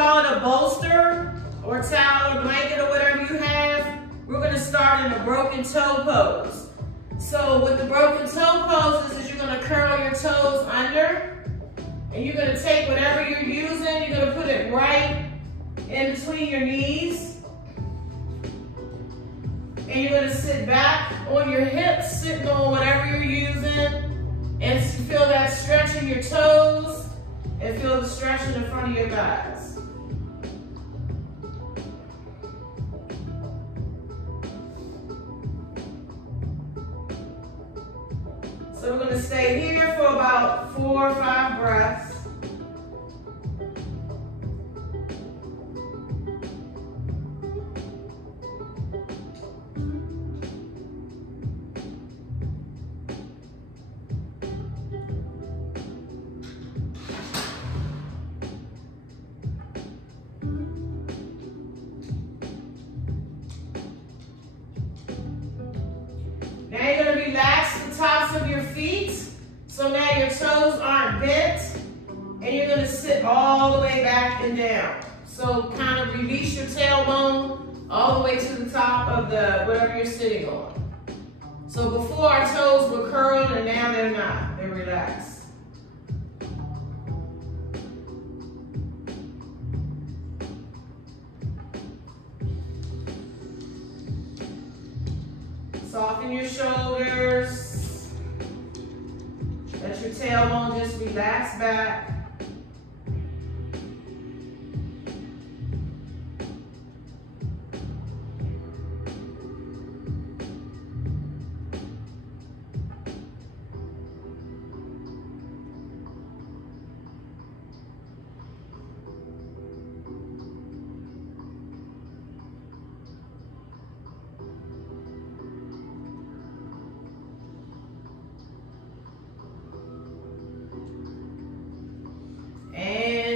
call it a bolster or towel or blanket or whatever you have, we're gonna start in a broken toe pose. So with the broken toe poses is you're gonna curl your toes under, and you're gonna take whatever you're using, you're gonna put it right in between your knees. And you're gonna sit back on your hips, sitting on whatever you're using, and feel that stretch in your toes, and feel the stretch in the front of your thighs. So we're gonna stay here for about 4 or 5 breaths. Now you're going to relax the tops of your feet, so now your toes aren't bent, and you're going to sit all the way back and down. So kind of release your tailbone all the way to the top of the whatever you're sitting on. So before our toes were curled, and now they're not, they're relaxed. Soften your shoulders. Let your tailbone just relax back.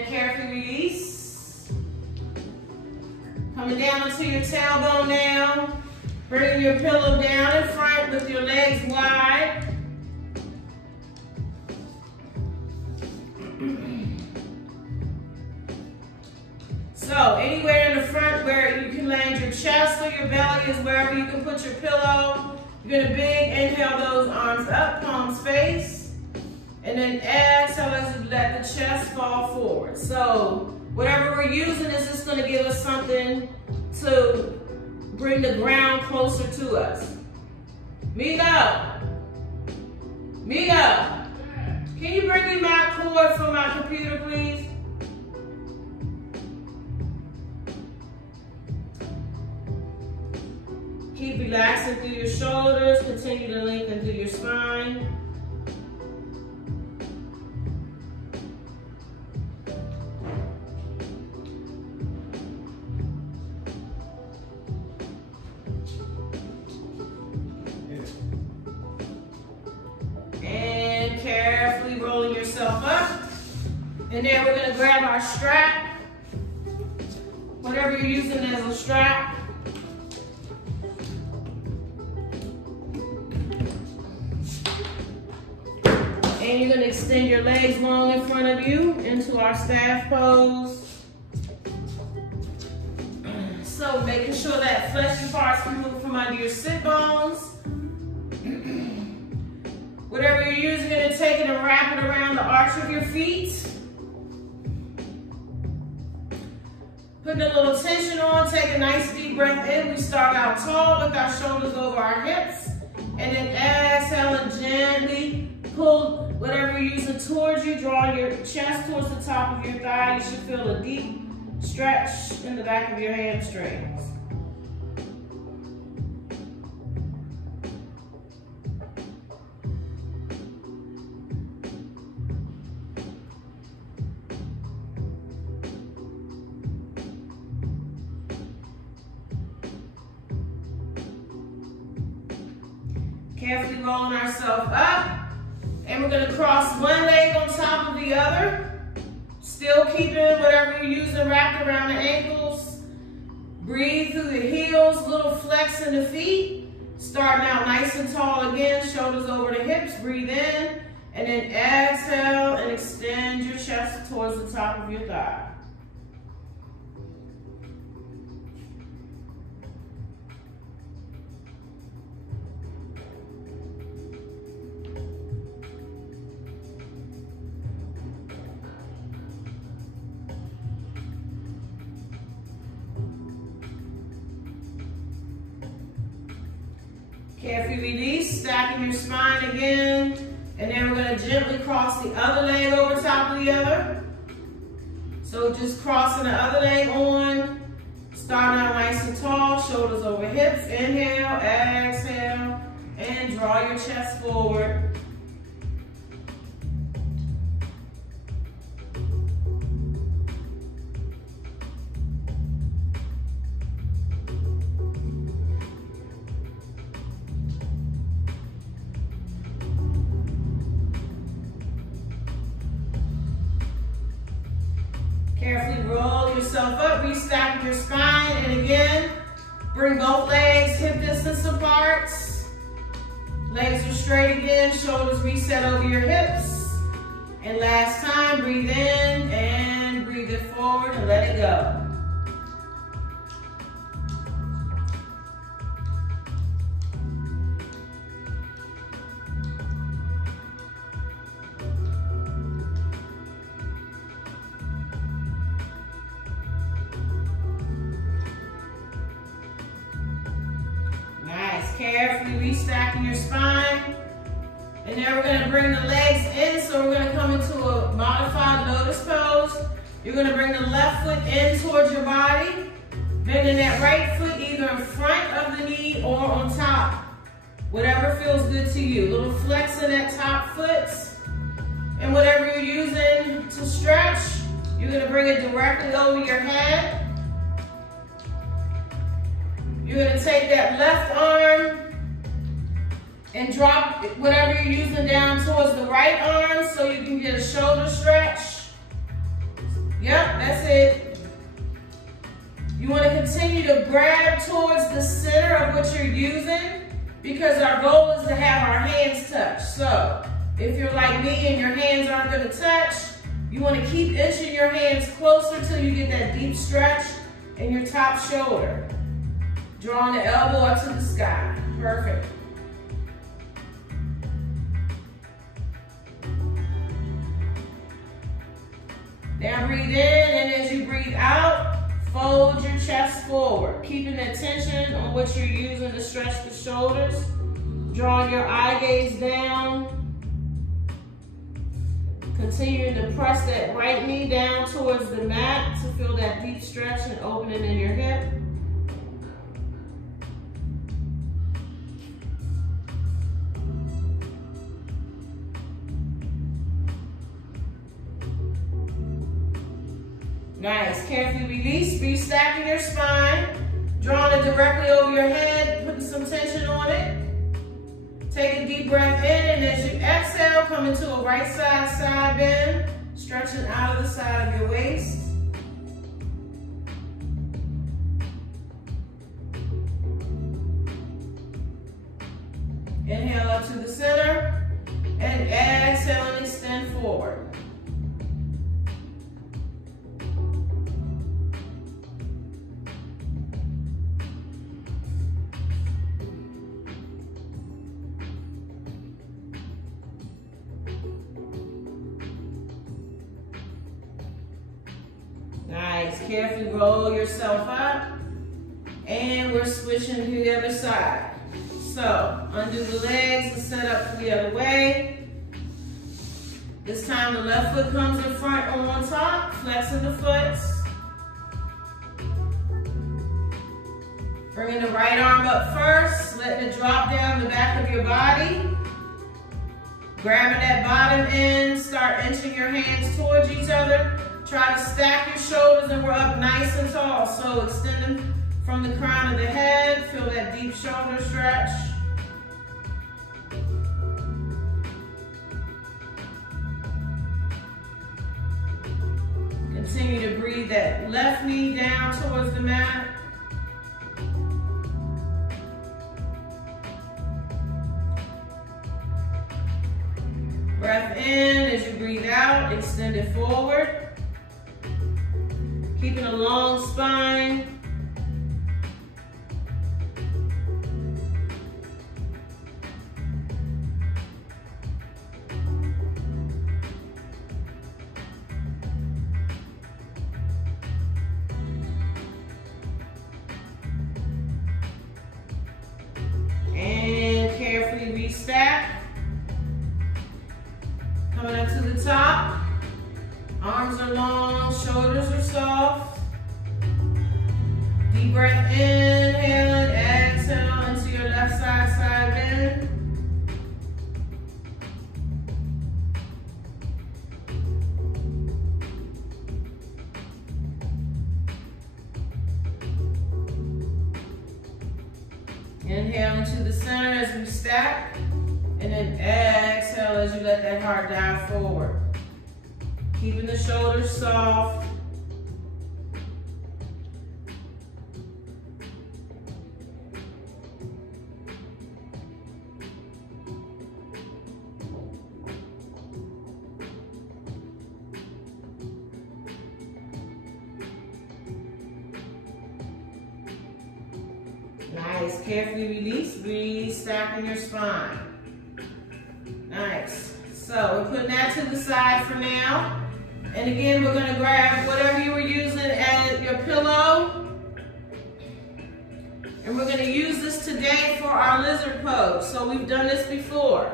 Carefully release. Coming down onto your tailbone now. Bringing your pillow down in front with your legs wide. So anywhere in the front where you can land your chest or your belly is wherever you can put your pillow. You're gonna big inhale those arms up, palms face. And then exhale as you let the chest fall forward. So whatever we're using is just gonna give us something to bring the ground closer to us. Migo, can you bring me my cord from my computer, please? Keep relaxing through your shoulders, continue to lengthen through your spine. Rolling yourself up. And then we're going to grab our strap, whatever you're using as a strap. And you're going to extend your legs long in front of you into our staff pose. So making sure that fleshy parts can move from under your sit bones. Whatever you're using, you're gonna take it and wrap it around the arch of your feet. Putting a little tension on, take a nice deep breath in. We start out tall with our shoulders over our hips. And then exhale and gently pull whatever you're using towards you. Draw your chest towards the top of your thigh. You should feel a deep stretch in the back of your hamstrings. Carefully rolling ourselves up, and we're going to cross one leg on top of the other, still keeping whatever you're using wrapped around the ankles. Breathe through the heels, little flex in the feet. Starting out nice and tall again, shoulders over the hips, breathe in, and then exhale and extend your chest towards the top of your thigh. Carefully release, stacking your spine again. And then we're gonna gently cross the other leg over top of the other. So just crossing the other leg on. Starting out nice and tall, shoulders over hips. Inhale, exhale, and draw your chest forward. Carefully roll yourself up, restack your spine, and again, bring both legs hip distance apart. Legs are straight again, shoulders reset over your hips. And last time, breathe in and breathe it forward and let it go. Carefully restacking your spine. And then we're going to bring the legs in. So we're going to come into a modified lotus pose. You're going to bring the left foot in towards your body. Bending that right foot either in front of the knee or on top. Whatever feels good to you. A little flex in that top foot. And whatever you're using to stretch, you're going to bring it directly over your head. You're going to take that left arm and drop whatever you're using down towards the right arm so you can get a shoulder stretch. Yep, that's it. You want to continue to grab towards the center of what you're using because our goal is to have our hands touch. So if you're like me and your hands aren't going to touch, you want to keep inching your hands closer till you get that deep stretch in your top shoulder. Drawing the elbow up to the sky. Perfect. Now breathe in, and as you breathe out, fold your chest forward. Keeping the tension on what you're using to stretch the shoulders. Drawing your eye gaze down. Continuing to press that right knee down towards the mat to feel that deep stretch and opening in your hip. Nice, carefully release, restacking your spine, drawing it directly over your head, putting some tension on it. Take a deep breath in, and as you exhale, come into a right side bend, stretching out of the side of your waist. Inhale up to the center, and exhale and extend forward. Nice, carefully roll yourself up, and we're switching to the other side. So, undo the legs and set up for the other way. This time the left foot comes in front on top, flexing the foot. Bringing the right arm up first, letting it drop down the back of your body. Grabbing that bottom end, start inching your hands towards each other. Try to stack your shoulders and we're up nice and tall. So extending from the crown of the head, feel that deep shoulder stretch. Continue to breathe that left knee down towards the mat. Breath in, as you breathe out, extend it forward. Keeping a long spine. And Coming up to the top. Arms are long, shoulders are soft. Deep breath, inhale and exhale into your left side, side bend. Inhale into the center as we stack, and then exhale as you let that heart dive forward. Keeping the shoulders soft. Nice, carefully release, breathe, stacking your spine. Nice, so we're putting that to the side for now. And again, we're gonna grab whatever you were using as your pillow. And we're gonna use this today for our lizard pose. So we've done this before.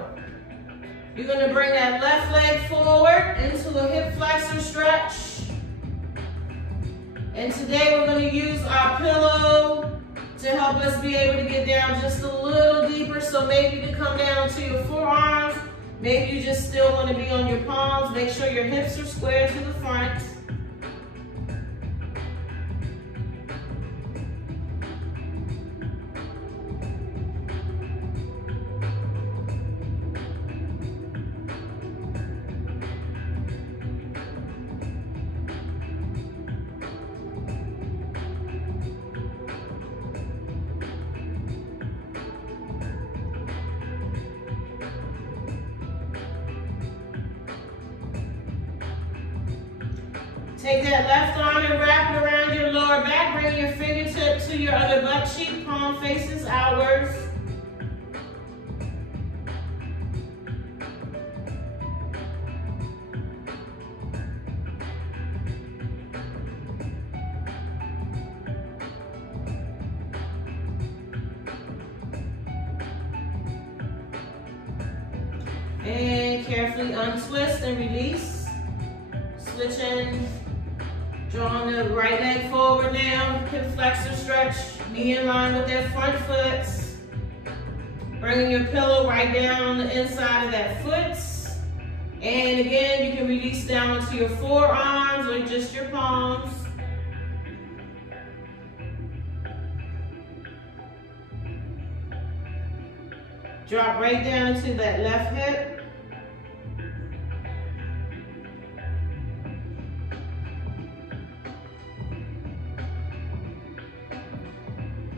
You're gonna bring that left leg forward into a hip flexor stretch. And today we're gonna use our pillow to help us be able to get down just a little deeper. So maybe to come down to your forearms. Maybe you just still want to be on your palms. Make sure your hips are square to the front. Take that left arm and wrap it around your lower back. Bring your fingertip to your other butt cheek. Palm faces outwards. And carefully untwist and release. Switching. Drawing the right leg forward now, hip flexor stretch, knee in line with that front foot. Bringing your pillow right down on the inside of that foot. And again, you can release down onto your forearms or just your palms. Drop right down into that left hip.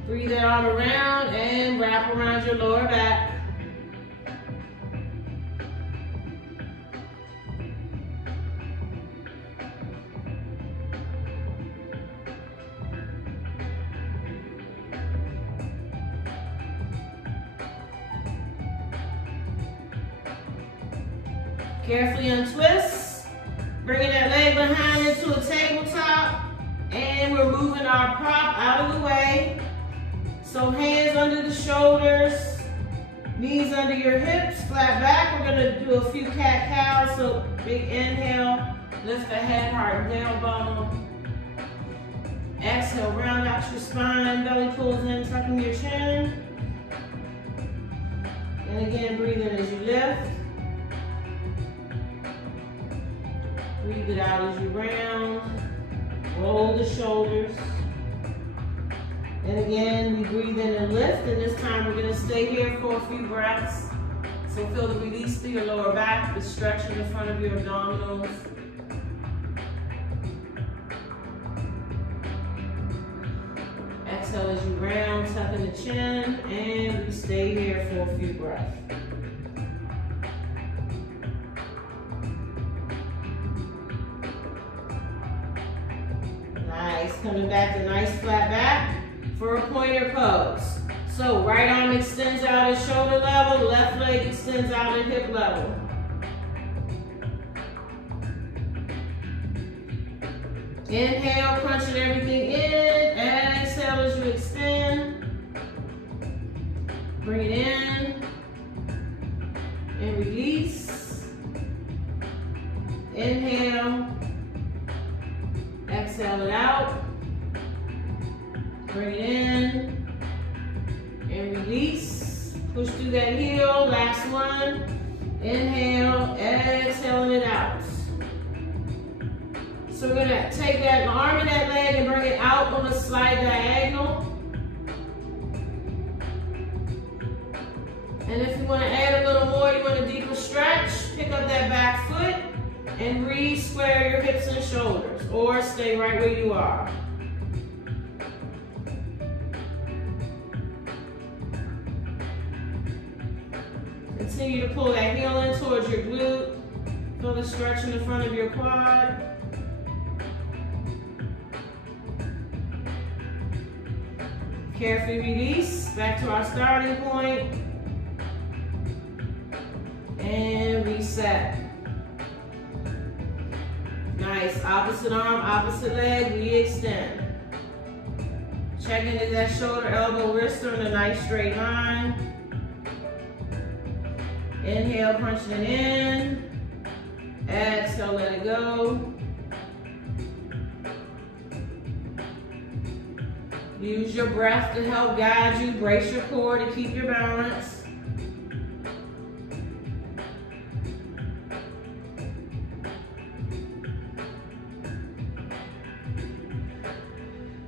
Breathe that arm around and wrap around your lower back. Carefully untwist. Bringing that leg behind into a tabletop. And we're moving our prop out of the way. So hands under the shoulders, knees under your hips, flat back. We're gonna do a few cat-cows. So big inhale, lift the head, heart, and tailbone. Exhale, round out your spine, belly pulls in, tucking your chin. And again, breathe in as you lift. Breathe it out as you round. Roll the shoulders. And again, we breathe in and lift, and this time we're gonna stay here for a few breaths. So feel the release through your lower back, the stretch in the front of your abdominals. Exhale as you round, tucking the chin, and we stay here for a few breaths. Nice, coming back to nice flat back. For a pointer pose. So right arm extends out at shoulder level, left leg extends out at hip level. Inhale, crunching everything in. Exhale as you extend. Bring it in. And release. heel, last one. Inhale, exhaling it out. So we're gonna take that arm and that leg and bring it out on a slight diagonal. And if you wanna add a little more, you want a deeper stretch, pick up that back foot and re-square your hips and shoulders, or stay right where you are. Continue to pull that heel in towards your glute. Feel the stretch in the front of your quad. Carefully release, back to our starting point. And reset. Nice, opposite arm, opposite leg, re-extend. Checking if that shoulder, elbow, wrist are in a nice straight line. Inhale, punching it in. Exhale, let it go. Use your breath to help guide you. Brace your core to keep your balance.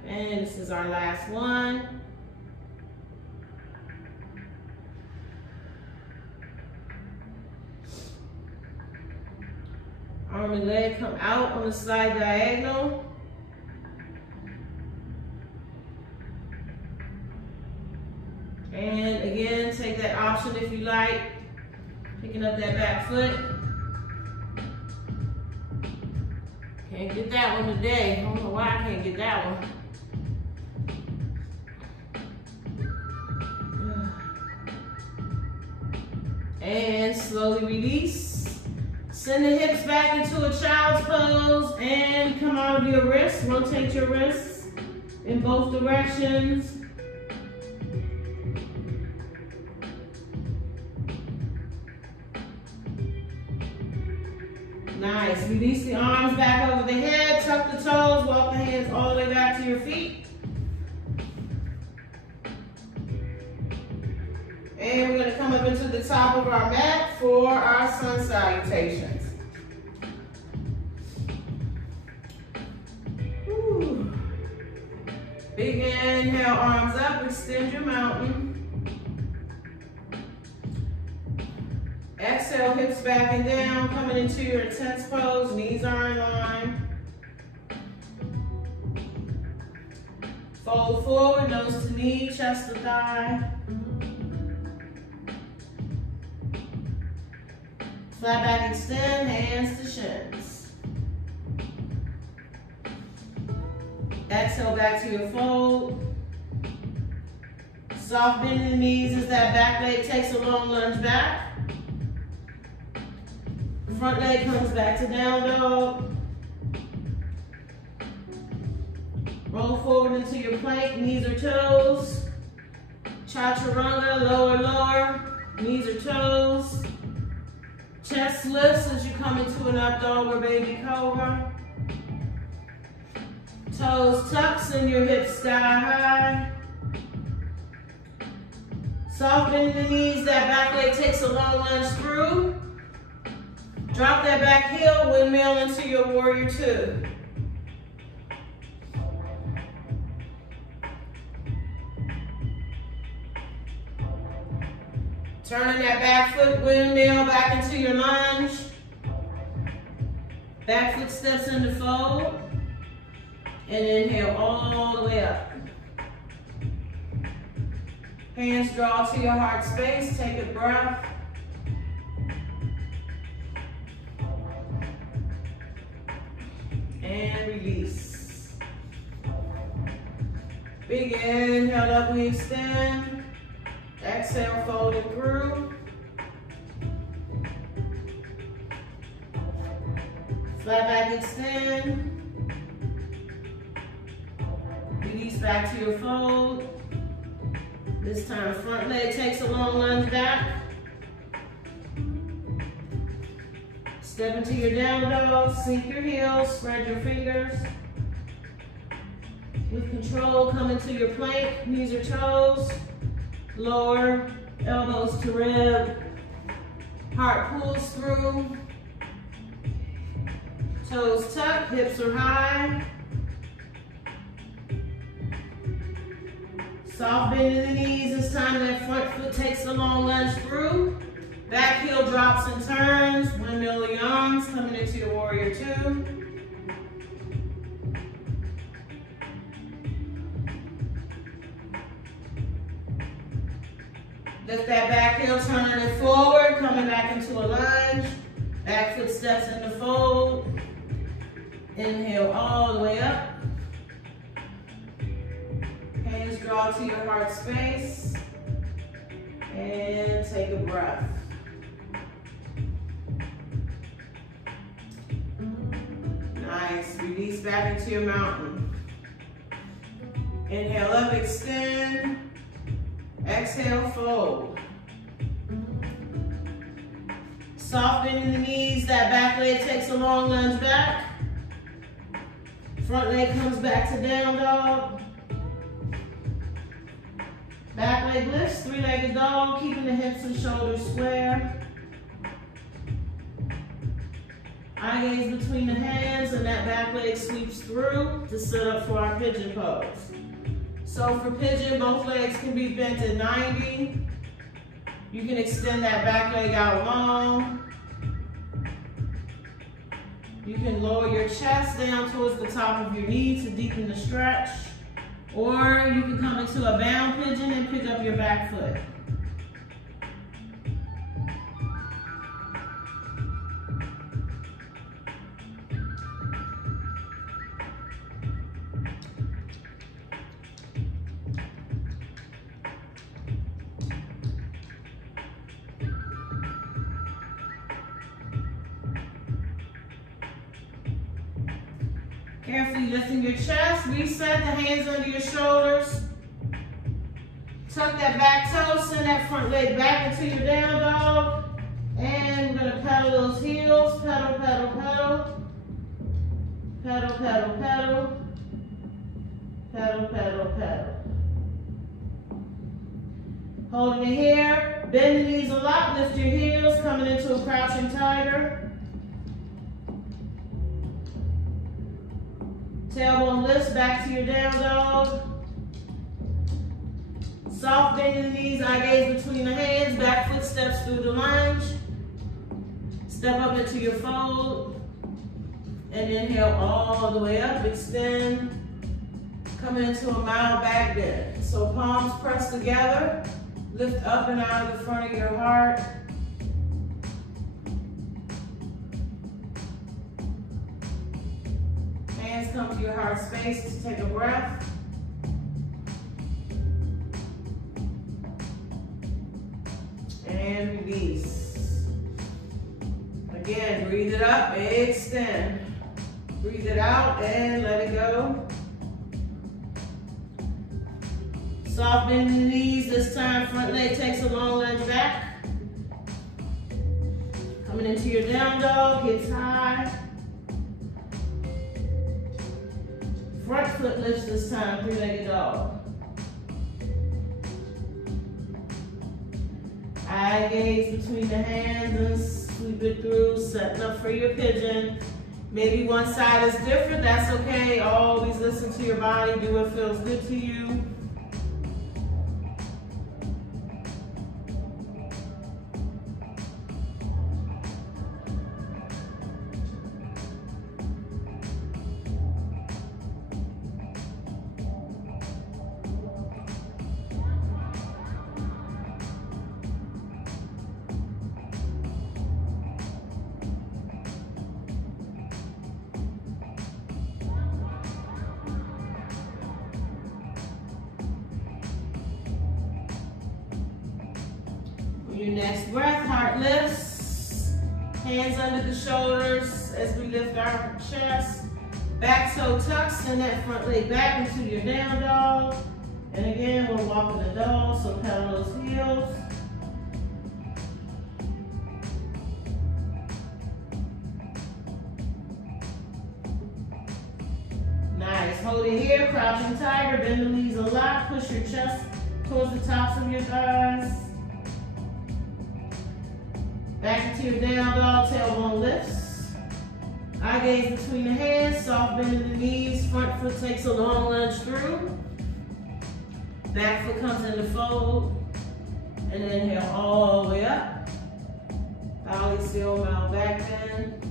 And this is our last one. Arm and leg come out on the side diagonal. And again, take that option if you like. Picking up that back foot. Can't get that one today. I don't know why I can't get that one. And slowly release. Send the hips back into a child's pose and come out of your wrists. Rotate your wrists in both directions. Nice. Release the arms back over the head. Tuck the toes. Walk the hands all the way back to your feet. And we're going to come up into the top of our mat for our sun salutations. Whew. Big inhale, arms up, extend your mountain. Exhale, hips back and down, coming into your intense pose, knees are in line. Fold forward, nose to knee, chest to thigh. Flat back, extend, hands to shins. Exhale, back to your fold. Soft bend in the knees as that back leg takes a long lunge back. Front leg comes back to down dog. Roll forward into your plank, knees or toes. Chaturanga, lower, lower, knees or toes. Chest lifts as you come into an up dog or baby cobra. Toes tuck, send your hips sky high. Soft bend in the knees, that back leg takes a long lunge through. Drop that back heel, windmill into your warrior two. Turning that back foot, windmill back into your lunge. Back foot steps into fold. And inhale all the way up. Hands draw to your heart space, take a breath. And release. Big inhale up, we extend. Exhale, fold it through. Flat back, extend. Release back to your fold. This time, front leg takes a long lunge back. Step into your down dog, sink your heels, spread your fingers. With control, come into your plank, knees or toes. Lower, Elbows to rib. Heart pulls through. Toes tucked, hips are high. Soft bend in the knees. This time that front foot takes a long lunge through. Back heel drops and turns. Windmill the arms, coming into your warrior two. Lift that back heel, turning it forward, coming back into a lunge. Back foot steps into fold. Inhale all the way up. Hands draw to your heart space. And take a breath. Nice. Release back into your mountain. Inhale up, extend. Exhale, fold. Soft bend in the knees. That back leg takes a long lunge back. Front leg comes back to down dog. Back leg lifts, three-legged dog, keeping the hips and shoulders square. Eye gaze between the hands, and that back leg sweeps through to set up for our pigeon pose. So for pigeon, both legs can be bent at 90. You can extend that back leg out long. You can lower your chest down towards the top of your knee to deepen the stretch. Or you can come into a bound pigeon and pick up your back foot. Carefully lifting your chest, reset the hands under your shoulders. Tuck that back toe, send that front leg back into your down dog. And we're gonna pedal those heels, pedal, pedal, pedal. Pedal, pedal, pedal. Pedal, pedal, pedal. Holding it here, bend the knees a lot, lift your heels, coming into a crouching tiger. Tailbone lifts back to your down dog. Soft bend in the knees, eye gaze between the hands, back foot steps through the lunge. Step up into your fold. And inhale all the way up, extend. Come into a mild back bend. So palms press together, lift up and out of the front of your heart. Hands come to your heart space to take a breath. And release. Again, breathe it up, extend. Breathe it out and let it go. Soft bend in the knees. This time, front leg takes a long lunge back. Coming into your down dog, hips high. Front foot lifts this time, three-legged dog. Eye gaze between the hands and sweep it through, setting up for your pigeon. Maybe one side is different, that's okay. Always listen to your body, do what feels good to you. Your next breath, heart lifts, hands under the shoulders as we lift our chest. Back toe tucks, send that front leg back into your down dog. And again, we're walking the dog, so pedal those heels. Nice, hold it here, crouching tiger, bend the knees a lot, push your chest towards the tops of your thighs. Back into your down dog, tailbone lifts. Eye gaze between the hands, soft bend in the knees, front foot takes a long lunge through. Back foot comes into fold. And inhale all the way up. Belly seal, mouth back bend.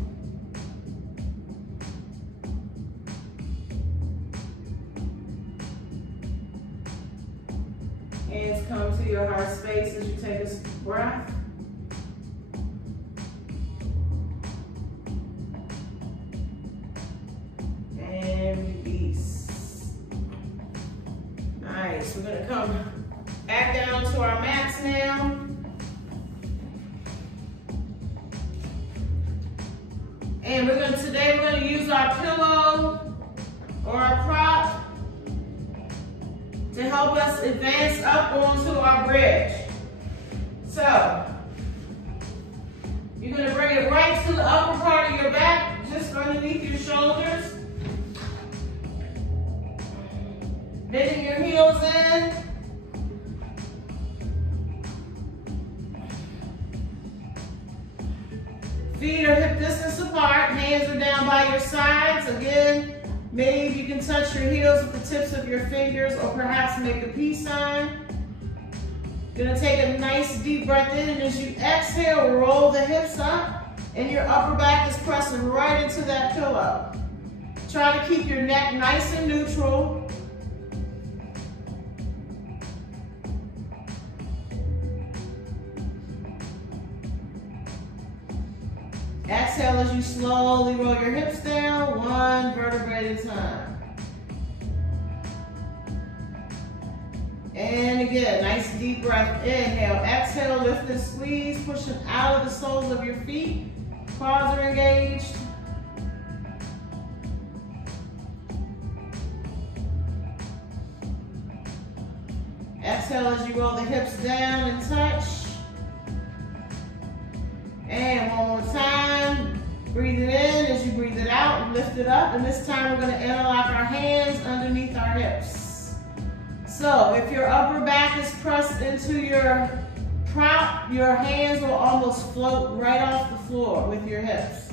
Hands come to your heart space as you take a breath. And release. Nice. We're going to come back down to our mats now. And today we're going to use our pillow or our prop to help us advance up onto our bridge. So, you're going to bring it right to the upper part of your back, just underneath your shoulders. Bending your heels in. Feet are hip distance apart, hands are down by your sides. Again, maybe you can touch your heels with the tips of your fingers or perhaps make a peace sign. Gonna take a nice deep breath in, and as you exhale, roll the hips up and your upper back is pressing right into that pillow. Try to keep your neck nice and neutral. Exhale as you slowly roll your hips down, one vertebrae at a time. And again, nice deep breath, inhale, exhale, lift and squeeze, pushing out of the soles of your feet. Quads are engaged. Exhale as you roll the hips down and touch. And one more time, breathe it in as you breathe it out, lift it up, and this time we're going to interlock our hands underneath our hips. So if your upper back is pressed into your prop, your hands will almost float right off the floor with your hips.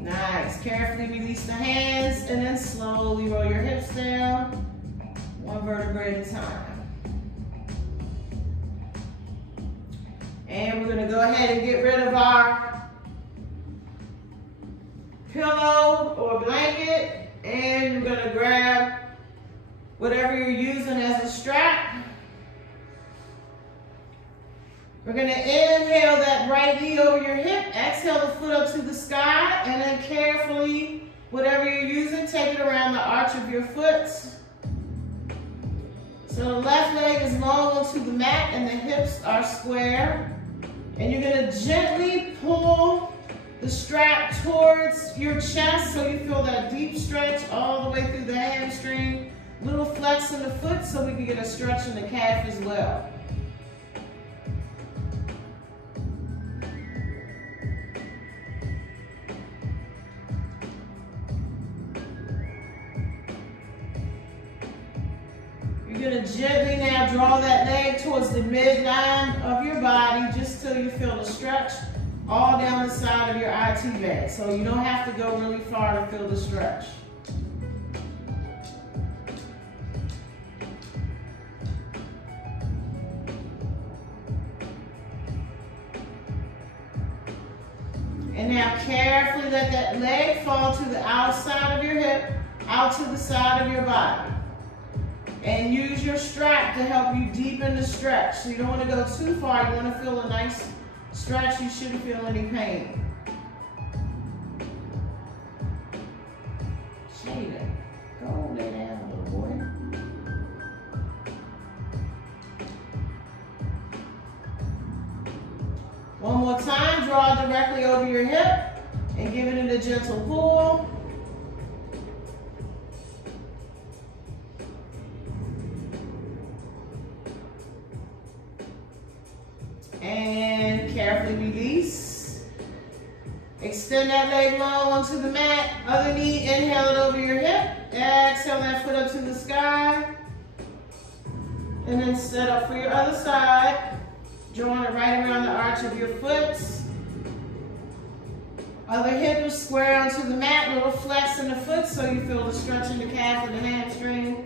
Nice. Carefully release the hands and then slowly roll your hips down, one vertebrae at a time. And we're going to go ahead and get rid of our pillow or blanket, and you're going to grab whatever you're using as a strap. We're going to inhale that right knee over your hip, exhale the foot up to the sky, and then carefully, whatever you're using, take it around the arch of your foot. So the left leg is long onto the mat and the hips are square. And you're going to gently pull the strap towards your chest so you feel that deep stretch all the way through the hamstring. Little flex in the foot so we can get a stretch in the calf as well. You're going to gently now draw that leg towards the midline of your body just till you feel the stretch all down the side of your IT band. So you don't have to go really far to feel the stretch. And now carefully let that leg fall to the outside of your hip, out to the side of your body. And use your strap to help you deepen the stretch. So you don't want to go too far. You want to feel a nice stretch. You shouldn't feel any pain. Shayda, go lay down, little boy. One more time, draw directly over your hip and give it a gentle pull. And Gently release. Extend that leg long onto the mat. Other knee, inhale it over your hip. Exhale that foot up to the sky. And then set up for your other side. Drawing it right around the arch of your foot. Other hip is square onto the mat. Little flex in the foot so you feel the stretch in the calf and the hamstring.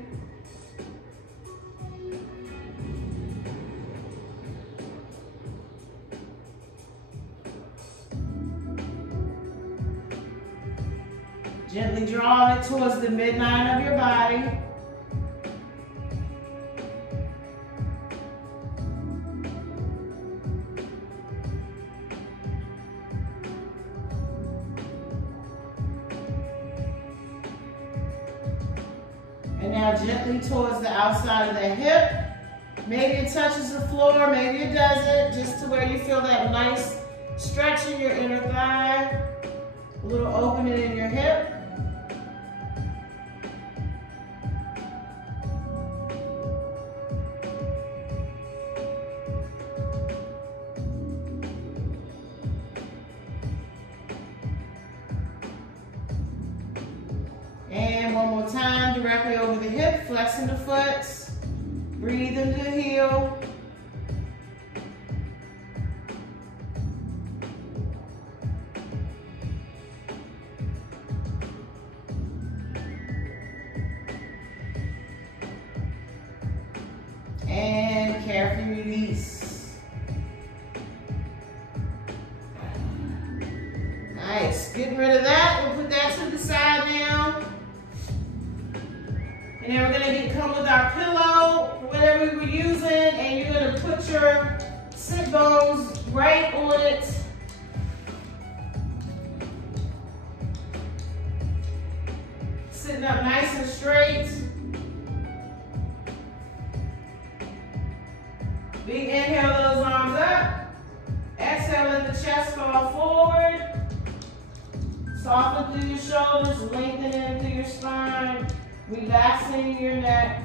Gently draw it towards the midline of your body. And now gently towards the outside of the hip. Maybe it touches the floor, maybe it doesn't, just to where you feel that nice stretch in your inner thigh. A little opening in your hip. And one more time, directly over the hip, flexing the foot. Breathe into the heel. And carefully release. Nice, getting rid of that. We'll put that to the side now. And then we're gonna come with our pillow, whatever we were using, and you're gonna put your sit bones right on it. Sitting up nice and straight. Big inhale those arms up. Exhale, let the chest fall forward. Soften through your shoulders, lengthening through your spine. Relaxing your neck.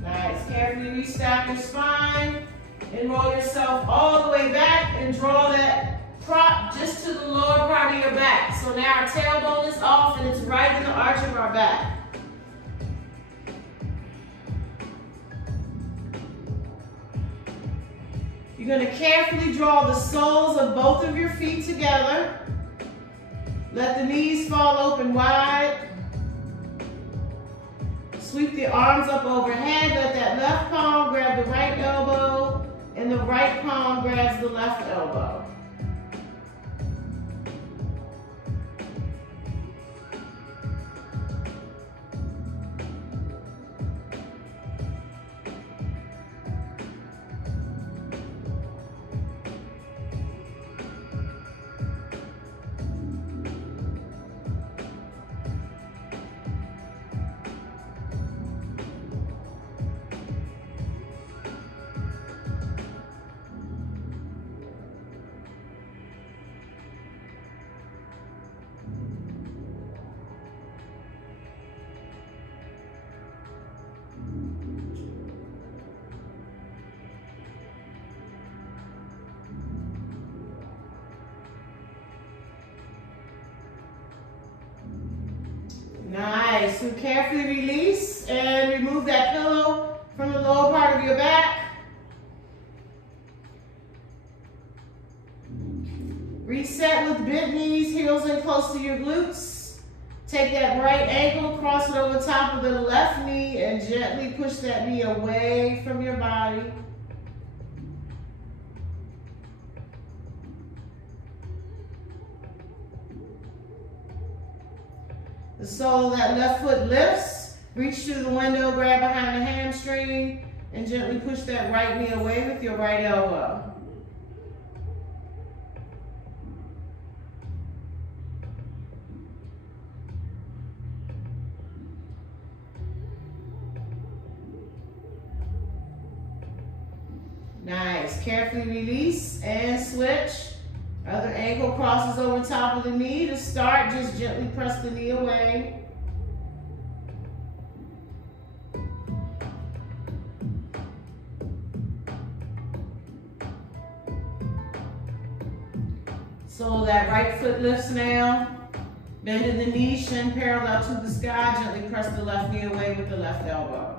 Nice. Carefully restack your spine and roll yourself all the way back and draw that prop just to the lower part of your back. So now our tailbone is off and it's right in the arch of our back. You're going to carefully draw the soles of both of your feet together. Let the knees fall open wide. Sweep the arms up overhead. Let that left palm grab the right elbow, and the right palm grabs the left elbow. Nice. So carefully release and remove that pillow from the lower part of your back. Reset with bent knees, heels in close to your glutes. Take that right ankle, cross it over top of the left knee, and gently push that knee away from your body. The sole of that left foot lifts. Reach through the window, grab behind the hamstring, and gently push that right knee away with your right elbow. Nice. Nice. Carefully release and switch. Other ankle crosses over top of the knee. To start, just gently press the knee away. So that right foot lifts now. Bending the knee, shin parallel to the sky. Gently press the left knee away with the left elbow.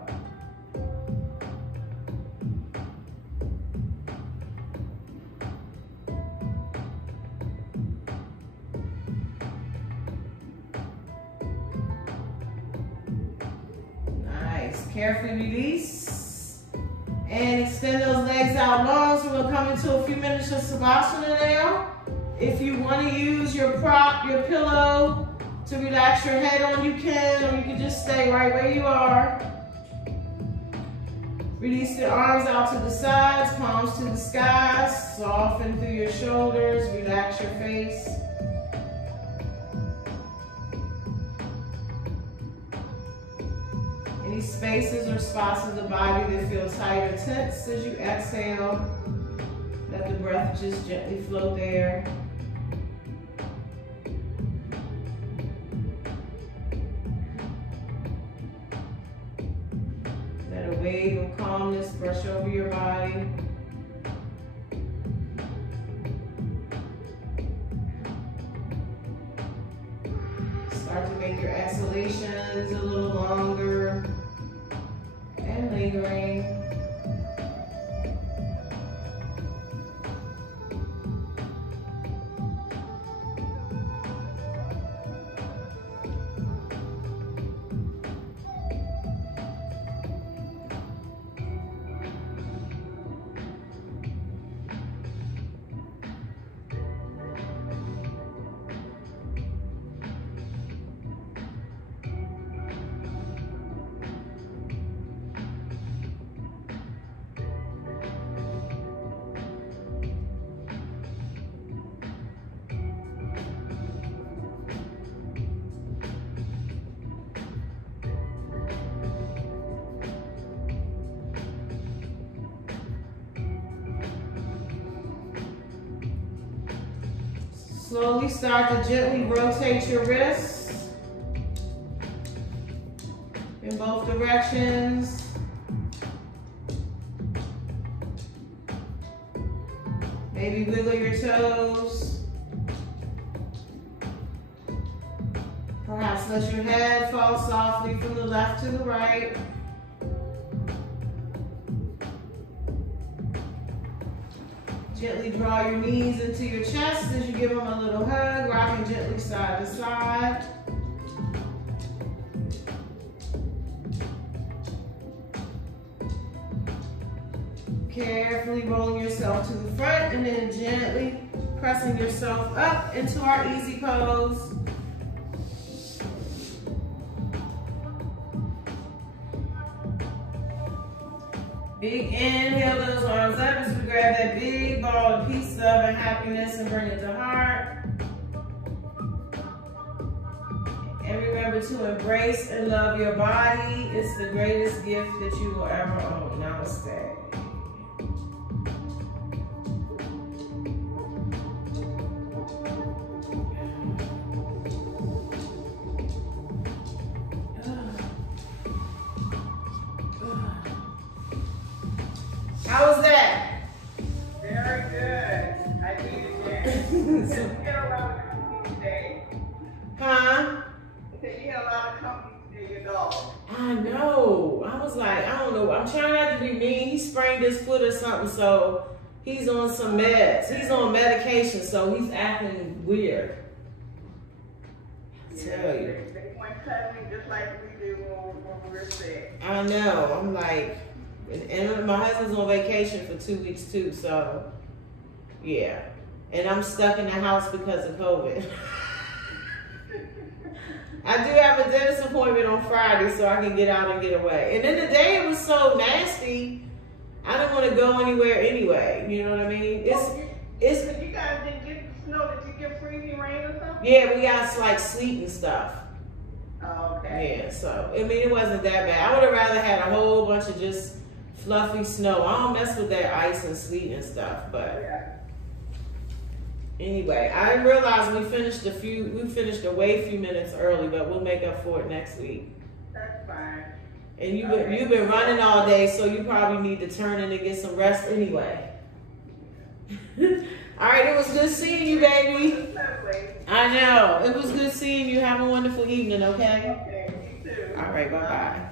Nice. Carefully release. And extend those legs out long. So we'll come into a few minutes of Savasana now. If you want to use your prop, your pillow, to relax your head on, you can, or you can just stay right where you are. Release the arms out to the sides, palms to the sky, soften through your shoulders, relax your face. Any spaces or spots of the body that feel tight or tense as you exhale, let the breath just gently flow there. Let a wave of calmness brush over your body. Start to make your exhalations a little longer and lingering. Slowly start to gently rotate your wrists in both directions. Maybe wiggle your toes. Perhaps let your head fall softly from the left to the right. Gently draw your knees into your chest as you give them a little hug, rocking gently side to side. Carefully rolling yourself to the front and then gently pressing yourself up into our easy pose. Big inhale, those arms up as we grab that big ball of peace, love, and happiness and bring it to heart. And remember to embrace and love your body. It's the greatest gift that you will ever own. Namaste. How was that? Very good. I did it. You had a lot of company today. Huh? I said you had a lot of company today, your dog. I know. I was like, I don't know. I'm trying not to be mean. He sprained his foot or something, so he's on some meds. He's on medication, so he's acting weird. I tell you. They went cuddling just like we do when we were sick. I know. I'm like, and my husband's on vacation for 2 weeks too, so yeah. And I'm stuck in the house because of COVID. I do have a dentist appointment on Friday so I can get out and get away. And then the day it was so nasty, I didn't want to go anywhere anyway. You know what I mean? It's. You guys didn't get snow? Did you get freezing rain or something? Yeah, we got like sleet and stuff. Oh, okay. Yeah, so I mean it wasn't that bad. I would have rather had a whole bunch of just fluffy snow. I don't mess with that ice and sleet and stuff, but Yeah. anyway, I realized we finished a way few minutes early, but we'll make up for it next week. That's fine. And you've been running all day, so you probably need to turn in and get some rest anyway. All right, it was good seeing you, baby. Lovely. I know. It was good seeing you. Have a wonderful evening, okay? Okay, you too. All right, bye-bye.